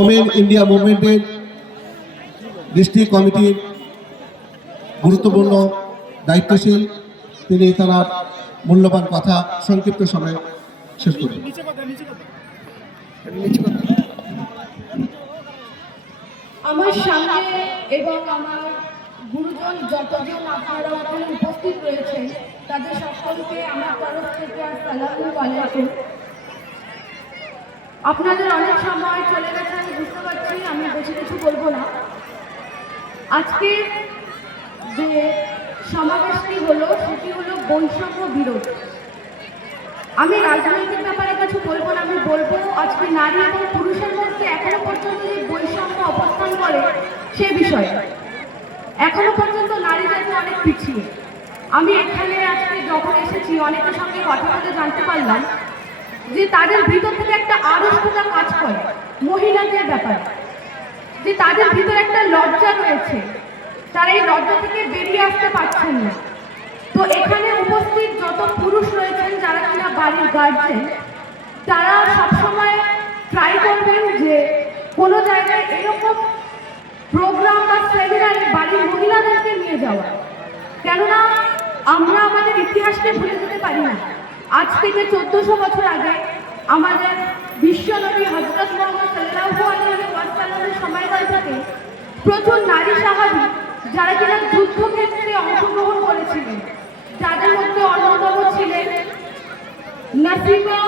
Women India মুভমেন্টের district কমিটির গুরুত্বপূর্ণ দায়িত্বশীল, তিনি তার মূল্যবান কথা সংক্ষিপ্ত সময়ে শেষ করবেন। আমার সামনে এবং আমার গুরুজন যতজন আপনারা ওখানে উপস্থিত রয়েছেন তাদের সকলকে আমার তরফ থেকে আসসালামু আলাইকুম। আপনাদের অনেক সময় চলে গেছে আমি বুঝতে পারছি, আমি বেশি কিছু বলবো না। আজকে যে সমাবেশটি হলো সেটি হলো বৈষম্য বিরোধ। আমি রাজনৈতিক ব্যাপারে কিছু বলবো না, আমি বলবো আজকে নারী এবং পুরুষের মধ্যে এখনো পর্যন্ত যে বৈষম্য অবস্থান করে সে বিষয়ে। এখনো পর্যন্ত নারী জাতি অনেক পিছিয়ে। আমি এখানে আজকে যখন এসেছি অনেকের সঙ্গে কথা বলে জানতে পারলাম যে তাদের ভিতর থেকে একটা আড়ষ্টতা কাজ করে মহিলাদের ব্যাপারে, যে তাদের ভিতরে একটা লজ্জা রয়েছে, তারা এই লজ্জা থেকে বেরিয়ে আসতে পারছেন না। তো এখানে উপস্থিত যত পুরুষ রয়েছেন যারা কিনা বাড়ির গার্জেন, তারা সবসময় ট্রাই করবেন যে কোনো জায়গায় এরকম প্রোগ্রাম বা সেমিনারে বাড়ির মহিলাদেরকে নিয়ে যাওয়া। কেননা আমরা আমাদের ইতিহাসকে ভুলে যেতে পারি না। আজ থেকে 1400 বছর আগে আমাদের বিশ্বনবী হযরত মুহাম্মদ সাল্লাল্লাহু আলাইহি ওয়াসাল্লামের সময়কাল থেকে প্রচুর নারী সাহাবী যারা কিনা যুদ্ধক্ষেত্রে অংশগ্রহণ করেছিলেন, যাদের মধ্যে অন্যতম ছিলেন নাসিমা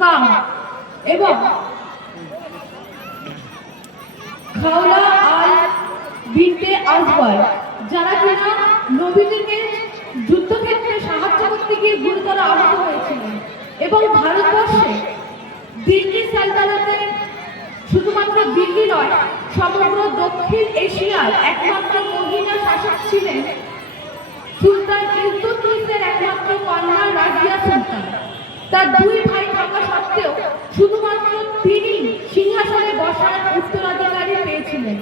কাম এবং খাওলা আল বিনতে আজওয়ার, যারা কিনা নবীজিকে যুদ্ধক্ষেত্রে সাহায্য করতে গিয়ে গুরুতর আহত হয়েছিলেন। এবং ভারতবর্ষে দিল্লি সালতানাতে শুধুমাত্র দিল্লি নয়, সমগ্র দক্ষিণ এশিয়ার একমাত্র মহিলা শাসক ছিলেন সুলতান ইলতুৎমিশের একমাত্র কন্যা রাজিয়া সুলতান। তার দুই ভাই থাকা সত্ত্বেও শুধুমাত্র তিনি সিংহাসনে বসার উত্তরাধিকারী পেয়েছিলেন।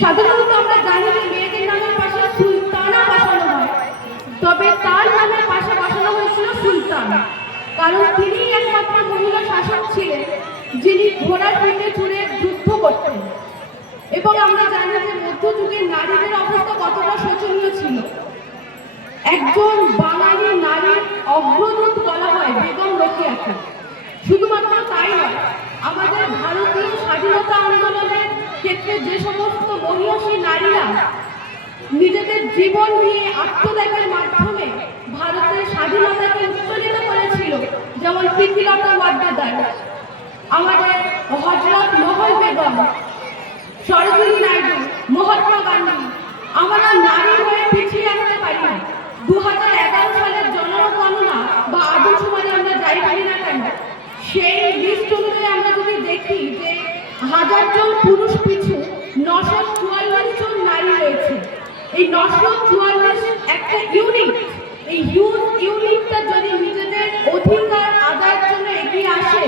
সাধারণত আমরা জানি যে মেয়েদের নামের পাশে সুলতানা বসানো হয়, তবে তার নামের পাশে বসানো হয়েছিল সুলতান, কারণ তিনি একমাত্র মহিলা শাসক ছিলেন যিনি ঘোড়ার পিঠে চড়ে যুদ্ধ করতেন। এবং আমরা জানি যে মধ্যযুগের নারীদের অবস্থা কতটা শোচনীয় ছিল। একজন বাঙালি নারীর অগ্রদূত বলা হয় বেগম রোকেয়াকে। শুধুমাত্র তাই নয়, আমাদের ভারতীয় স্বাধীনতা আন্দোলনের ক্ষেত্রে যে সমস্ত মহিষী নারীরা নিজেদের জীবন নিয়ে আত্মত্যাগের মাধ্যমে ভারতের স্বাধীনতাকে উত্তোলিত করেছিল, যেমন প্রীতিলতা ওয়াদ্দেদার, আমাদের হযরত মহল বেগম, সরোজিনী নাইডু, মহাত্মা গান্ধী, আমরা নারী হয়ে পিছিয়ে আসতে পারি না। 2011 সালের জনগণনা বা আদমশুমারি আমরা যাই পারি না কেন, সেই লিস্ট অনুযায়ী আমরা যদি দেখি যে 1000 জন পুরুষ পিছু 944 জন নারী রয়েছে। এই 944 একটা ইউনিট, এই ইউনিটটা যদি নিজেদের অধিকার আদায়ের জন্য এগিয়ে আসে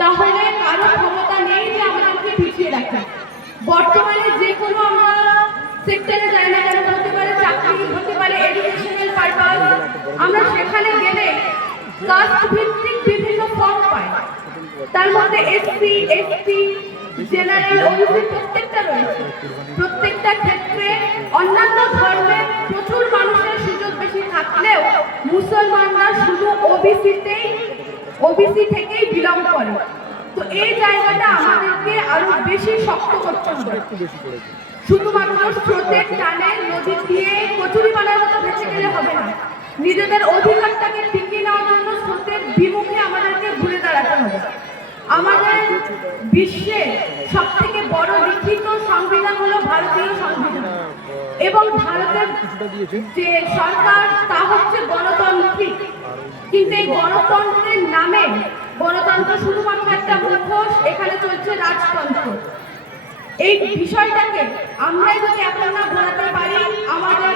তাহলে কারো ক্ষমতা নেই যে আমাদেরকে পিছিয়ে রাখে। বর্তমানে যে কোনো আমরা সেক্টরে যাই না কেন, হতে পারে চাকরি, হতে পারে এডুকেশনাল পারপাস, আমরা সেখানে গেলে কাস্ট ভিত্তিক বিভিন্ন ফর্ম পাই। তার মধ্যে এসসি, এসটি, জেনারেল, ওবিসি প্রত্যেকটা রয়েছে। প্রত্যেকটা ক্ষেত্রে অন্যান্য ধর্মের প্রচুর মানুষের সুযোগ বেশি থাকলেও মুসলমানরা শুধু ওবিসি থেকেই বিলং করে। তো এই জায়গাটা আমাদেরকে আরো বেশি শক্ত করতে হবে। শুধুমাত্র স্রোতের টানে নদী দিয়ে কচুরিপানার মতো ভেসে গেলে হবে না। নিজেদের অধিকারটাকে টিকিয়ে নেওয়ার জন্য স্রোতের বিমুখে আমাদেরকে ঘুরে দাঁড়াতে হবে। আমাদের বিশ্বে সব থেকে বড় লিখিত সংবিধান হলো ভারতীয় সংবিধান, এবং ভারতের যে সরকার তা হচ্ছে গণতান্ত্রিক। কিন্তু এই গণতন্ত্রের নামে, গণতন্ত্র শুধুমাত্র একটা মুখোশ, এখানে চলছে রাজতন্ত্র। এই বিষয়টাকে আমরাই যদি এখন না ঘোরাতে পারি, আমাদের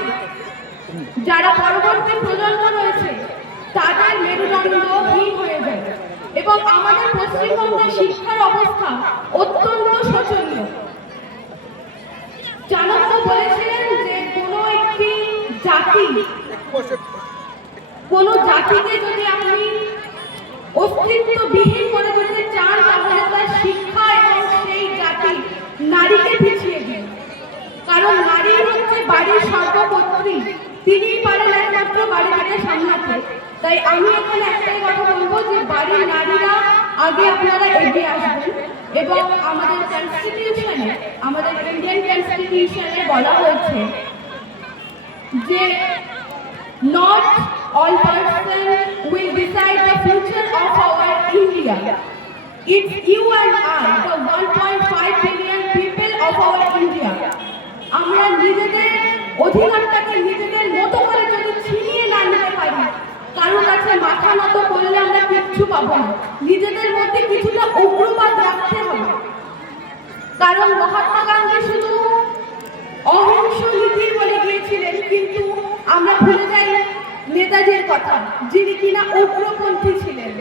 যারা পরবর্তী প্রজন্ম রয়েছে তাদের মেরুদণ্ডহীন হয়ে যাবে। এবং আমাদের পশ্চিমবঙ্গের শিক্ষার অবস্থা অত্যন্ত শোচনীয়। চাণক্য বলেছিলেন যে কোনো জাতিকে যদি আপনি অস্তিত্ববিহীন করে দিতে চান তাহলে তার শিক্ষা তিনিই পারেন একমাত্র বাড়িটাকে সামলাতে। তাই আমি এখানে একটাই কথা বলবো যে বাড়ির নারীরা আগে আপনারা এগিয়ে আসবেন। এবং আমাদের কনস্টিটিউশনে, আমাদের ইন্ডিয়ান কনস্টিটিউশনে বলা হয়েছে যে not all person will decide the future of our India. It's you and I, the 1.5 billion people of our India. আমরা নিজেদের অধিকারটাকে নিজেদের মতো করে যদি ছিনিয়ে না নিতে পারি, কারোর কাছে মাথা নত করলে আমরা কিচ্ছু পাবো না। নিজেদের মধ্যে কিছুটা উগ্রবাদ রাখতে হবে, কারণ মহাত্মা গান্ধী শুধু অহিংস নীতি বলে গিয়েছিলেন, কিন্তু আমরা ভুলে যাই নেতাজির কথা, যিনি কিনা উগ্রপন্থী ছিলেন।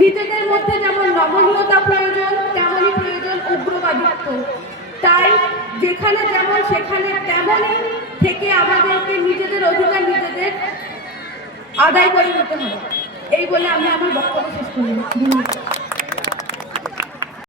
নিজেদের মধ্যে যেমন নমনীয়তা প্রয়োজন, তেমনই প্রয়োজন উগ্রবাদিত্ব। তাই যেখানে যেমন সেখানে তেমনই থেকে আমাদেরকে নিজেদের অধিকার নিজেদের আদায় করে নিতে হবে। এই বলে আমি আমার বক্তব্য শেষ করি। ধন্যবাদ।